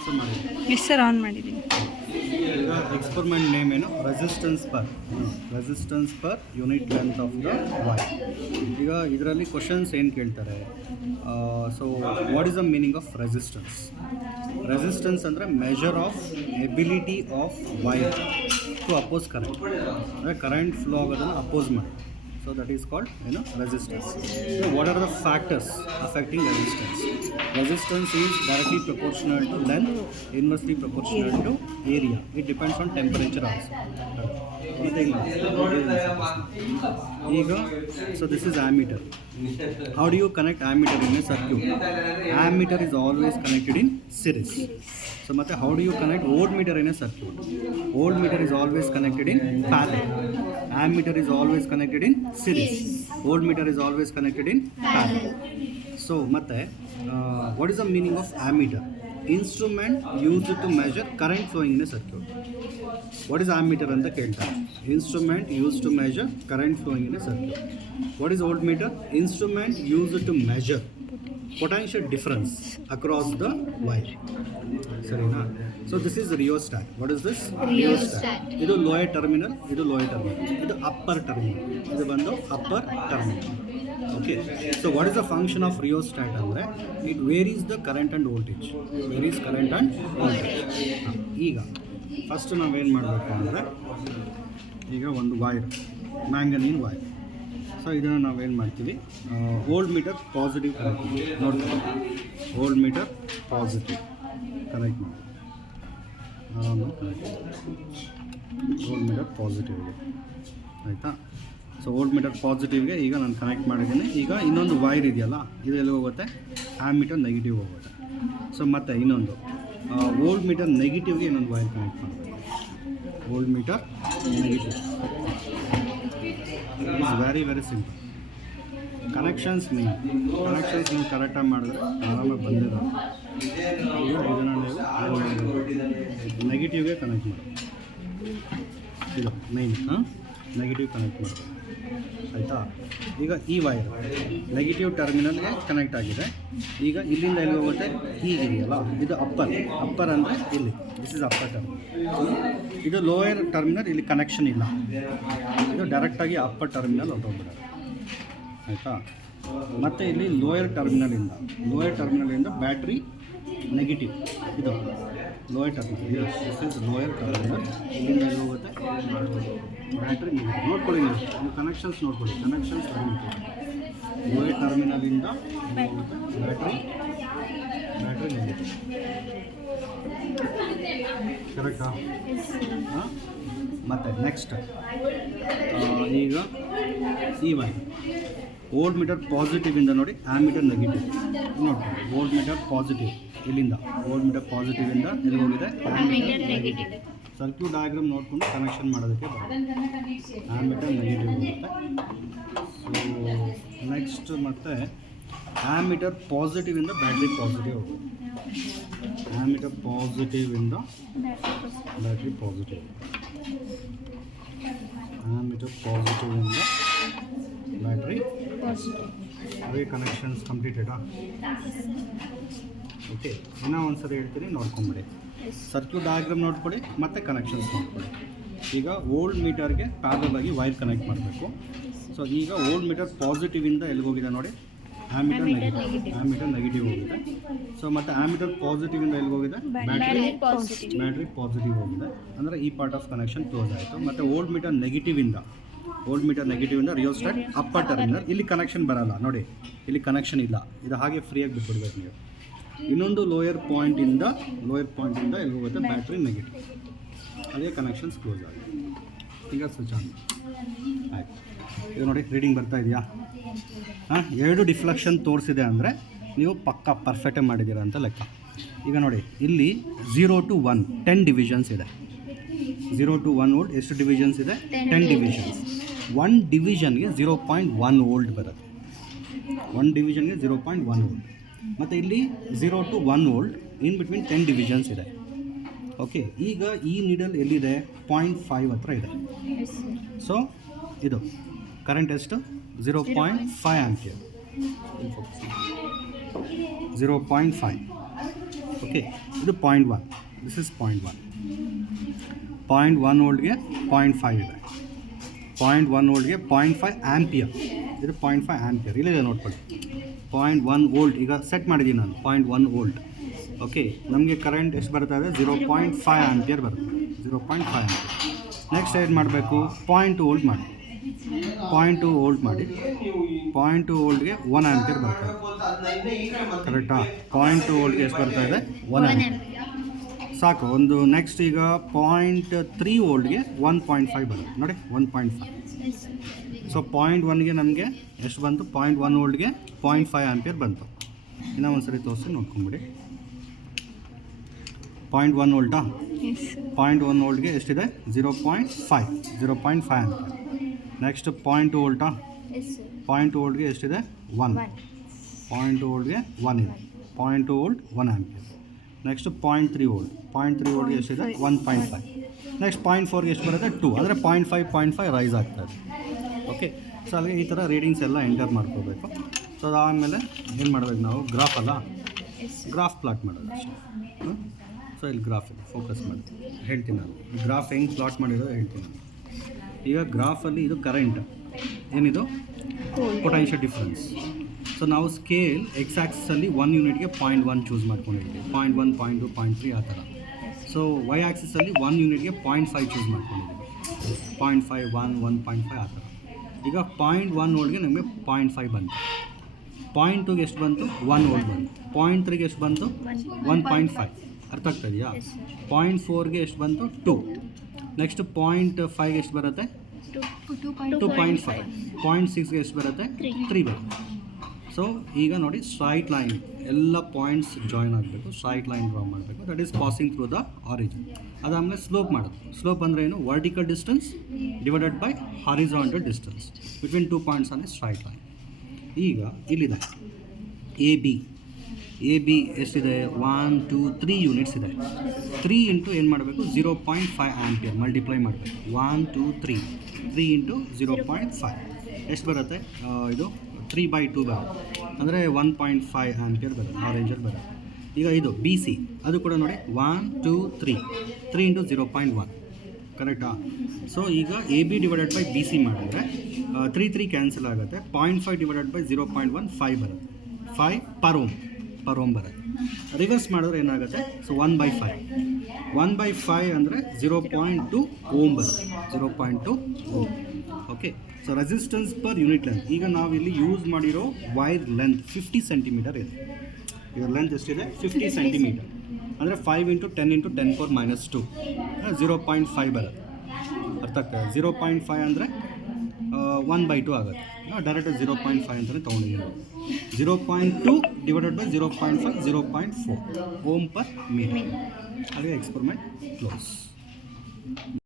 Answer ಮಾಡಿ. Yes sir, on ಮಾಡಿದ್ದೀನಿ. ಈಗ ಎಕ್ಸ್ಪೆರಿಮೆಂಟ್ ನೇಮ್ ಏನು? Resistance per unit length of the wire. ಈಗ ಇದರಲ್ಲಿ ಕ್ವಶನ್ಸ್ ಏನು ಕೇಳ್ತಾರೆ? So what is the meaning of resistance? Resistance ಅಂದರೆ measure of ability of wire to oppose current. ಅಂದರೆ ಕರೆಂಟ್ ಫ್ಲೋ ಆಗೋದನ್ನು ಅಪೋಸ್ ಮಾಡಿ. So that is called resistance. So what are the factors affecting resistance? Resistance is directly proportional to length, inversely proportional to area. It depends on temperature also. So this is ammeter. How do you connect ammeter in a circuit? Ammeter is always connected in series. So how do you connect voltmeter in a circuit? Voltmeter is always connected in parallel. Ammeter is always connected in series. Voltmeter is always connected in parallel. So what is the meaning of ammeter? Instrument used to measure current flowing in a circuit. What is ammeter anta keltare? Instrument used to measure current flowing in a circuit. What is voltmeter? Instrument used to measure potential difference across the wire. Sarina? So this is rheostat. What is this? Rheostat. Idu lower terminal, idu lower terminal. Idu upper terminal. Idu bandu upper terminal. Okay. So what is the function of rheostat andre? It varies the current and voltage. Varies current and voltage. ಈಗ first ನಾವೇನು ಮಾಡಬೇಕು ಅಂದರೆ, ಈಗ ಒಂದು wire, ಮ್ಯಾಂಗನೀನ್ wire. So ಇದನ್ನು ನಾವೇನು ಮಾಡ್ತೀವಿ, volt meter positive connect ಮಾಡಿ ನೋಡ್ತೀವಿ. ವೋಲ್ಟ್ ಮೀಟರ್ ಪಾಸಿಟಿವ್ ಕನೆಕ್ಟ್ ಮಾಡಿ ಆರಾಮಾಗಿ ಕನೆಕ್ಟ್ ಮಾಡಿ. ವೋಲ್ಟ್ ಮೀಟರ್ ಪಾಸಿಟಿವ್ಗೆ ಆಯಿತಾ. ಸೊ ವೋಲ್ಟ್ ಮೀಟರ್ ಪಾಸಿಟಿವ್ಗೆ ಈಗ ನಾನು ಕನೆಕ್ಟ್ ಮಾಡಿದ್ದೀನಿ. ಈಗ ಇನ್ನೊಂದು ವೈರ್ ಇದೆಯಲ್ಲ, ಇದು ಎಲ್ಲಿ ಹೋಗುತ್ತೆ? ಆ್ಯಮ್ಮೀಟರ್ ನೆಗೆಟಿವ್ ಹೋಗುತ್ತೆ. ಸೊ ಮತ್ತೆ ಇನ್ನೊಂದು ವೋಲ್ಟ್ ಮೀಟರ್ ನೆಗೆಟಿವ್ಗೆ ಇನ್ನೊಂದು ವೈರ್ ಕನೆಕ್ಟ್ ಮಾಡಬೇಕು. Volt meter negative. It's very simple. Connections ನೀವು ಕರೆಕ್ಟಾಗಿ ಮಾಡಿದ್ರೆ ಆರಾಮಾಗಿ ಬಂದಿದೆ. ಈಗ ಇದನ್ನು ನೀವು ನೆಗೆಟಿವ್ಗೆ ಕನೆಕ್ಟ್ ಮಾಡಿ. ಇದು ಮೈನ್ ನೆಗೆಟಿವ್ ಕನೆಕ್ಟ್ ಮಾಡಬೇಕು, ಆಯಿತಾ. ಈಗ ಈ ವೈರ್ ನೆಗೆಟಿವ್ ಟರ್ಮಿನಲ್ಗೆ ಕನೆಕ್ಟ್ ಆಗಿದೆ. ಈಗ ಇಲ್ಲಿಂದ ಎಲ್ಲಿ ಹೋಗುತ್ತೆ? ಹೀಗಿದೆಯಲ್ಲ, ಇದು ಅಪ್ಪರ್ ಅಂದರೆ ಇಲ್ಲಿ, ದಿಸ್ ಇಸ್ ಅಪ್ಪರ್ ಟರ್ಮಿನಲ್. ಇದು ಲೋಯರ್ ಟರ್ಮಿನಲ್, ಇಲ್ಲಿ ಕನೆಕ್ಷನ್ ಇಲ್ಲ. ಇದು ಡೈರೆಕ್ಟಾಗಿ ಅಪ್ಪರ್ ಟರ್ಮಿನಲ್ ಹೊರಟೋಗ್ಬಿಡೋದು, ಆಯಿತಾ. ಮತ್ತು ಇಲ್ಲಿ ಲೋಯರ್ ಟರ್ಮಿನಲಿಂದ ಬ್ಯಾಟ್ರಿ ನೆಗೆಟಿವ್, ಇದು lower terminal, this is lower terminal. ಇಲ್ಲಿಂದ ಎಲ್ಲಿ ಹೋಗುತ್ತೆ? Battery negative. ನೋಡ್ಕೊಳ್ಳಿ, ನೀವು ಕನೆಕ್ಷನ್ಸ್ ನೋಡ್ಕೊಳ್ಳಿ. ಕನೆಕ್ಷನ್ಸ್ ಲೋಯರ್ ಟರ್ಮಿನಲಿಂದ ಬ್ಯಾಟ್ರಿ ನೆಗೆಟಿವ್. ಕರೆಕ್ಟಾ? ಹಾಂ. ಮತ್ತು ನೆಕ್ಸ್ಟ್ ಈಗ ಈ ವೈರ್ ವೋಲ್ಟ್ ಮೀಟರ್ ಪಾಸಿಟಿವಿಂದ ನೋಡಿ, ಆ್ಯಮ್ಮೀಟರ್ ನೆಗೆಟಿವ್ ನೋಡಿ. ವೋಲ್ಟ್ ಮೀಟರ್ ಪಾಸಿಟಿವ್ ಇಲ್ಲಿಂದ, ವೋಲ್ಟ್ ಮೀಟರ್ ಪಾಸಿಟಿವಿಂದ ಎಲ್ಲಿ ಹೋಗಿದೆ? ಆ್ಯಮ್ಮೀಟರ್ ನೆಗೆಟಿವ್. ಸರ್ಕ್ಯೂಟ್ ಡಯಾಗ್ರಾಮ್ ನೋಡಿಕೊಂಡು ಕನೆಕ್ಷನ್ ಮಾಡೋದಕ್ಕೆ ಬರುತ್ತೆ. ಆ್ಯಮ್ಮೀಟರ್ ನೆಗೆಟಿವ್ ಹೋಗುತ್ತೆ. ಸೊ ನೆಕ್ಸ್ಟ್ ಮತ್ತೆ ಆ್ಯಮ್ಮೀಟರ್ ಪಾಸಿಟಿವಿಂದ ಬ್ಯಾಟ್ರಿ ಪಾಸಿಟಿವ್ ಹೋಗುತ್ತೆ. ಆ್ಯಮ್ಮೀಟರ್ ಪಾಸಿಟಿವಿಂದ ಬ್ಯಾಟ್ರಿ ಪಾಸಿಟಿವ್. ಆ್ಯಮ್ಮೀಟರ್ ಪಾಸಿಟಿವಿಂದ ಬ್ಯಾಟ್ರಿ ಅವೇ ಕನೆಕ್ಷನ್ಸ್ ಕಂಪ್ಲೀಟೆಡಾ? ಓಕೆ, ಇನ್ನೂ ಒಂದ್ಸರಿ ಹೇಳ್ತೀನಿ, ನೋಡ್ಕೊಂಬಿಡಿ. ಸರ್ಕ್ಯೂಟ್ ಡಯಾಗ್ರಾಮ್ ನೋಡ್ಕೊಳ್ಳಿ, ಮತ್ತು ಕನೆಕ್ಷನ್ಸ್ ನೋಡ್ಕೊಳ್ಳಿ. ಈಗ ವೋಲ್ಟ್ ಮೀಟರ್ಗೆ ಪ್ಯಾರಲ್ ಆಗಿ ವೈರ್ ಕನೆಕ್ಟ್ ಮಾಡಬೇಕು. ಸೊ ಈಗ ವೋಲ್ಟ್ ಮೀಟರ್ ಪಾಸಿಟಿವಿಂದ ಎಲ್ಲಿಗೋಗಿದೆ ನೋಡಿ? ಆ್ಯಮ್ಮೀಟರ್ ನೆಗೆಟಿವ್ ಹೋಗಿದೆ. ಸೊ ಮತ್ತು ಆ್ಯಮ್ಮೀಟರ್ ಪಾಸಿಟಿವಿಂದ ಎಲ್ಲಿಗೋಗಿದೆ? ಬ್ಯಾಟ್ರಿ ಪಾಸಿಟಿವ್ ಹೋಗಿದೆ. ಅಂದರೆ ಈ ಪಾರ್ಟ್ ಆಫ್ ಕನೆಕ್ಷನ್ ಕ್ಲೋಸ್ ಆಯಿತು. ಮತ್ತು ವೋಲ್ಟ್ ಮೀಟರ್ ನೆಗೆಟಿವಿಂದ ರಿಯೋಸ್ಟಾಟ್ ಅಪ್ಪರ್ ಟರ್ಮಿನಲ್. ಇಲ್ಲಿ ಕನೆಕ್ಷನ್ ಬರಲ್ಲ ನೋಡಿ, ಇಲ್ಲಿ ಕನೆಕ್ಷನ್ ಇಲ್ಲ. ಇದು ಹಾಗೆ ಫ್ರೀಯಾಗಿ ಬಿಟ್ಬಿಡ್ಬೇಕು ನೀವು. ಇನ್ನೊಂದು ಲೋಯರ್ ಪಾಯಿಂಟಿಂದ ಎಲ್ಲಿ ಹೋಗುತ್ತೆ? Battery negative. ಅದೇ ಕನೆಕ್ಷನ್ಸ್ ಕ್ಲೋಸ್ ಆಗಿದೆ. ಈಗ ಸ್ವಿಚ್ ಆನ್ ಆಯಿತು. ಇದು ನೋಡಿ, ರೀಡಿಂಗ್ ಬರ್ತಾ ಇದೆಯಾ? ಹಾಂ, 2 ಡಿಫ್ಲೆಕ್ಷನ್ ತೋರಿಸಿದೆ ಅಂದರೆ ನೀವು ಪಕ್ಕಾ ಪರ್ಫೆಕ್ಟಾಗಿ ಮಾಡಿದ್ದೀರಾ ಅಂತ ಲೆಕ್ಕ. ಈಗ ನೋಡಿ, ಇಲ್ಲಿ 0 to 1 10 ಡಿವಿಷನ್ಸ್ ಇದೆ. 0 to 1 ವೋಲ್ಟ್ ಎಷ್ಟು ಡಿವಿಷನ್ಸ್ ಇದೆ? 10 ಡಿವಿಷನ್ಸ್. 1 ಡಿವಿಷನ್ಗೆ 0.1 ವೋಲ್ಟ್ ಬರುತ್ತೆ. 1 ಡಿವಿಷನ್ಗೆ 0.1 ವೋಲ್ಟ್. ಮತ್ತು ಇಲ್ಲಿ 0 to 1 volt in between 10 divisions ಇದೆ. ಓಕೆ, ಈಗ ಈ ನೀಡಲ್ ಎಲ್ಲಿದೆ? 0.5 ಹತ್ರ ಇದೆ. ಸೊ ಇದು ಕರೆಂಟ್ ಎಷ್ಟು? 0.5 ಆಂಪಿಯರ್. 0.5. ಓಕೆ, ಇದು 0.1, ದಿಸ್ ಇಸ್ 0.1. 0.1 ವೋಲ್ಟ್ಗೆ 0.5 ಇದೆ, 0.1 ವೋಲ್ಟ್ಗೆ 0.5 ಆಂಪಿಯರ್, ಇದು 0.5 ಆಂಪಿಯರ್ ಇಲ್ಲಿದೆ ನೋಡ್ಕೊಳ್ಳಿ. 0.1 ವೋಲ್ಟ್ ಈಗ ಸೆಟ್ ಮಾಡಿದ್ದೀನಿ ನಾನು, 0.1 ವೋಲ್ಟ್. ಓಕೆ, ನಮಗೆ ಕರೆಂಟ್ ಎಷ್ಟು ಬರ್ತಾ ಇದೆ? 0.5 ಆಂಪಿಯರ್ ಬರುತ್ತೆ, 0.5 ಆಂಪಿಯರ್. ನೆಕ್ಸ್ಟ್ ಏನು ಮಾಡಬೇಕು? 0.2 ವೋಲ್ಟ್ ಮಾಡಿ, 0.2 ವೋಲ್ಟ್ ಮಾಡಿ. 0.2 ವೋಲ್ಟ್ಗೆ 1 ಆಂಪಿಯರ್ ಬರ್ತಾ ಇದೆ, ಕರೆಕ್ಟಾ? 0.2 ವೋಲ್ಟ್ಗೆ ಎಷ್ಟು ಬರ್ತಾ ಇದೆ? 1 ಆಂಪಿಯರ್ ಸಾಕು. ಒಂದು ನೆಕ್ಸ್ಟ್ ಈಗ 0.3 ವೋಲ್ಟ್ಗೆ 1.5 ಬರುತ್ತೆ ನೋಡಿ, 1.5. ಸೊ 0.1ಗೆ ನಮಗೆ ಎಷ್ಟು ಬಂತು? 0.1 ವೋಲ್ಟ್ಗೆ 0.5 ಆಂಪಿಯರ್ ಬಂತು. ಇನ್ನೂ ಒಂದು ಸರಿ ತೋರಿಸಿ ನೋಡ್ಕೊಂಬಿಡಿ. 0.1 ವೋಲ್ಟಾ? 0.1 ವೋಲ್ಟ್ಗೆ ಎಷ್ಟಿದೆ? 0.5 ಆಂಪಿಯರ್. ನೆಕ್ಸ್ಟ್ 0.2 ವೋಲ್ಟಾ? 0.2 ವೋಲ್ಟ್ಗೆ ಎಷ್ಟಿದೆ? 1. 0.2 ವೋಲ್ಟ್ಗೆ 1 ಇದೆ, 0.2 ವೋಲ್ಟ್ 1 ಆಂಪಿಯರ್. ನೆಕ್ಸ್ಟ್ 0.3 ವೋಲ್ಟ್, 0.3 ವೋಲ್ಟ್ಗೆ ಎಷ್ಟಿದೆ? 1.5. ನೆಕ್ಸ್ಟ್ 0.4ಗೆ ಎಷ್ಟು ಬರುತ್ತೆ? 2. ಅಂದರೆ 0.5 ರೈಸ್ ಆಗ್ತಾಯಿದೆ. ಓಕೆ, ಸೊ ಅಲ್ಲಿಗೆ ಈ ಥರ ರೀಡಿಂಗ್ಸ್ ಎಲ್ಲ ಎಂಟರ್ ಮಾಡ್ಕೋಬೇಕು. ಸೊ ಅದಾದಮೇಲೆ ಏನು ಮಾಡಬೇಕು ನಾವು? ಗ್ರಾಫ್ ಅಲ್ಲ, ಗ್ರಾಫ್ ಪ್ಲಾಟ್ ಮಾಡೋದು ಅಷ್ಟೇ. ಸೊ ಇಲ್ಲಿ ಗ್ರಾಫ್ ಫೋಕಸ್ ಮಾಡಿ ಹೇಳ್ತೀನಿ ನಾನು. ಗ್ರಾಫ್ ಹೆಂಗೆ ಪ್ಲಾಟ್ ಮಾಡಿರೋದು ಹೇಳ್ತೀನಿ ನಾನು. ಈಗ ಗ್ರಾಫಲ್ಲಿ ಇದು ಕರೆಂಟ್, ಏನಿದು? Potential difference. ಸೊ ನಾವು ಸ್ಕೇಲ್ ಎಕ್ಸ್ ಆ್ಯಕ್ಸಿಸಲ್ಲಿ 1 ಯೂನಿಟ್ಗೆ 0.1 ಚೂಸ್ ಮಾಡ್ಕೊಂಡಿದ್ದೀವಿ, 0.1, 0.2, 0.3 ಆ ಥರ. ಸೊ ವೈ ಆ್ಯಕ್ಸಿಸಲ್ಲಿ 1 ಯೂನಿಟ್ಗೆ 0.5 ಚೂಸ್ ಮಾಡ್ಕೊಂಡಿದ್ದೀವಿ, 0.5, 1, 1.5 ಆ ಥರ. ಈಗ 0.1 ವೋಲ್ಟ್ಗೆ ನಮಗೆ 0.5 ಬಂತು, 0.2ಗೆ ಎಷ್ಟು ಬಂತು? 1 ವೋಲ್ಟ್ ಬಂತು, 0.3ಗೆ ಎಷ್ಟು ಬಂತು? 1.5. ಅರ್ಥ ಆಗ್ತಾ ಇದೆಯಾ? 0.4ಗೆ ಎಷ್ಟು ಬಂತು? 2. ನೆಕ್ಸ್ಟ್ 0.5ಗೆ ಎಷ್ಟು ಬರುತ್ತೆ? 2.5. 0.6ಗೆ ಎಷ್ಟು ಬರುತ್ತೆ? 3 ಬರುತ್ತೆ. ಸೊ ಈಗ ನೋಡಿ, ಸ್ಟ್ರೈಟ್ ಲೈನ್ ಎಲ್ಲ ಪಾಯಿಂಟ್ಸ್ ಜಾಯಿನ್ ಆಗಬೇಕು, ಸ್ಟ್ರೈಟ್ ಲೈನ್ ಡ್ರಾ ಮಾಡಬೇಕು. That is passing through the origin. ಅದಾದಮೇಲೆ ಸ್ಲೋಪ್ ಮಾಡೋದು. ಸ್ಲೋಪ್ ಅಂದರೆ ಏನು? Vertical distance divided by horizontal distance between 2 points on A straight line. ಈಗ ಇಲ್ಲಿದೆ ಎ ಬಿ ಎಷ್ಟಿದೆ? 1, 2, 3 ಯೂನಿಟ್ಸ್ ಇದೆ. 3 ಇಂಟು ಏನು ಮಾಡಬೇಕು? 0.5 ಆಂಪಿಯರ್ ಮಲ್ಟಿಪ್ಲೈ ಮಾಡಬೇಕು. 1, 2, 3 ಇಂಟು 0.5 ಎಷ್ಟು ಬರುತ್ತೆ? ಇದು 3/2 ಬರುತ್ತೆ, ಅಂದರೆ 1.5 ಆಂಪಿಯರ್ ಬರುತ್ತೆ, ಆ ರೇಂಜಲ್ಲಿ ಬರುತ್ತೆ. ಈಗ ಇದು ಬಿ ಸಿ, ಅದು ಕೂಡ ನೋಡಿ 1, 2, 3 ಇಂಟು 0.1, ಕರೆಕ್ಟಾ? ಸೊ ಈಗ A B divided by B C ಮಾಡಿದ್ರೆ 3 ಕ್ಯಾನ್ಸಲ್ ಆಗುತ್ತೆ. 0.5 ಡಿವೈಡೆಡ್ ಬೈ 0.1 5 ಬರುತ್ತೆ, 5 ಪರ್ ಓಮ್ ಬರುತ್ತೆ. ರಿವರ್ಸ್ ಮಾಡಿದ್ರೆ ಏನಾಗುತ್ತೆ? ಸೊ 1/5 ಅಂದರೆ 0.2 ಓಮ್ ಬರುತ್ತೆ, 0.2 ohm. Okay, so resistance per unit length. ಈಗ ನಾವು ಇಲ್ಲಿ ಯೂಸ್ ಮಾಡಿರೋ ವೈರ್ ಲೆಂತ್ 50 ಸೆಂಟಿಮೀಟರ್ ಇದೆ. ಇದರ ಲೆಂತ್ ಎಷ್ಟಿದೆ? 50 ಸೆಂಟಿಮೀಟರ್. ಅಂದರೆ 5 × 10 × 10⁻², 0.5 ಬರುತ್ತೆ. ಅರ್ಥ ಆಗ್ತದೆ? 0.5 ಅಂದರೆ 1/2 ಆಗುತ್ತೆ. ಡೈರೆಕ್ಟ್ 0.5 ಅಂತಲೇ ತೊಗೊಂಡಿದ್ದೀನಿ. 0.2 divided by 0.5, 0.4 ohm per metre. ಹಾಗೆ ಎಕ್ಸ್ಪೆರಿಮೆಂಟ್ ಕ್ಲೋಸ್.